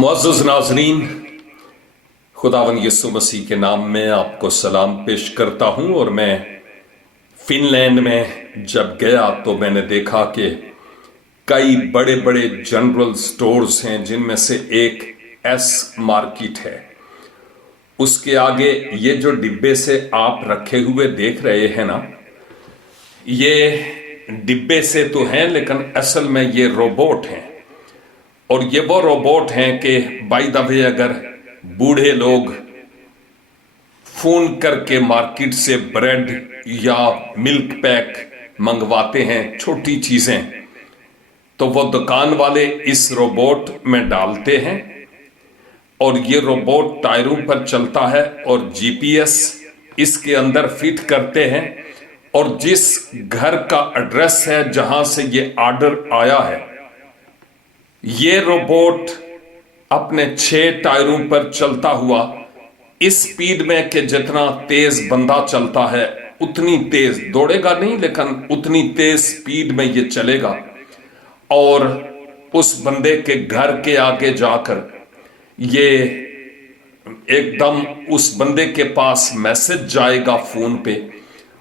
मुअज़्ज़ज़ नाज़रीन, खुदावंद यीशु मसीह के नाम में आपको सलाम पेश करता हूं। और मैं फिनलैंड में जब गया तो मैंने देखा कि कई बड़े बड़े जनरल स्टोर्स हैं, जिनमें से एक एस मार्केट है। उसके आगे ये जो डिब्बे से आप रखे हुए देख रहे हैं ना, ये डिब्बे से तो हैं लेकिन असल में ये रोबोट हैं। और ये वो रोबोट हैं कि बाय द वे अगर बूढ़े लोग फोन करके मार्केट से ब्रेड या मिल्क पैक मंगवाते हैं, छोटी चीजें, तो वो दुकान वाले इस रोबोट में डालते हैं और ये रोबोट टायरों पर चलता है और जीपीएस इसके अंदर फिट करते हैं। और जिस घर का एड्रेस है जहां से ये ऑर्डर आया है, ये रोबोट अपने 6 टायरों पर चलता हुआ इस स्पीड में कि जितना तेज बंदा चलता है उतनी तेज दौड़ेगा नहीं, लेकिन उतनी तेज स्पीड में ये चलेगा और उस बंदे के घर के आगे जाकर ये एकदम उस बंदे के पास मैसेज जाएगा फोन पे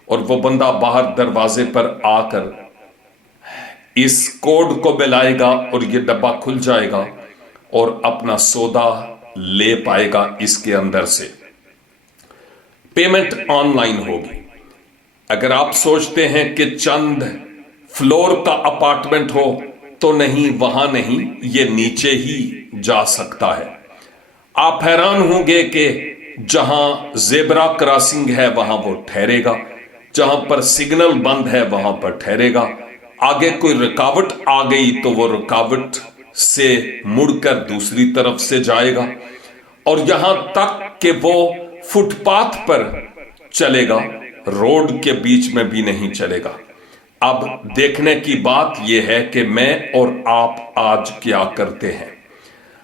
और वो बंदा बाहर दरवाजे पर आकर इस कोड को मिलाएगा और ये डब्बा खुल जाएगा और अपना सौदा ले पाएगा। इसके अंदर से पेमेंट ऑनलाइन होगी। अगर आप सोचते हैं कि चंद फ्लोर का अपार्टमेंट हो तो नहीं, वहां नहीं, ये नीचे ही जा सकता है। आप हैरान होंगे कि जहां जेब्रा क्रॉसिंग है वहां वो ठहरेगा, जहां पर सिग्नल बंद है वहां पर ठहरेगा। आगे कोई रुकावट आ गई तो वो रुकावट से मुड़कर दूसरी तरफ से जाएगा और यहां तक कि वो फुटपाथ पर चलेगा, रोड के बीच में भी नहीं चलेगा। अब देखने की बात यह है कि मैं और आप आज क्या करते हैं,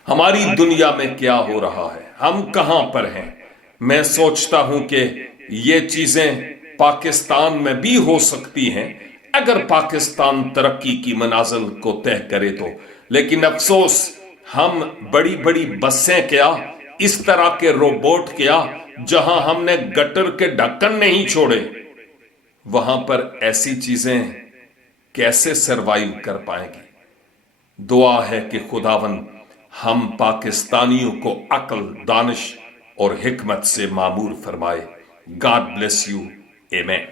हमारी दुनिया में क्या हो रहा है, हम कहां पर हैं। मैं सोचता हूं कि ये चीजें पाकिस्तान में भी हो सकती हैं अगर पाकिस्तान तरक्की की मनाजिल को तय करे तो। लेकिन अफसोस, हम बड़ी बड़ी बसें क्या, इस तरह के रोबोट क्या, जहां हमने गटर के ढक्कन नहीं छोड़े, वहां पर ऐसी चीजें कैसे सरवाइव कर पाएंगी। दुआ है कि खुदावंद हम पाकिस्तानियों को अक्ल, दानिश और हिकमत से मामूर फरमाए। गॉड ब्लेस यू, आमीन।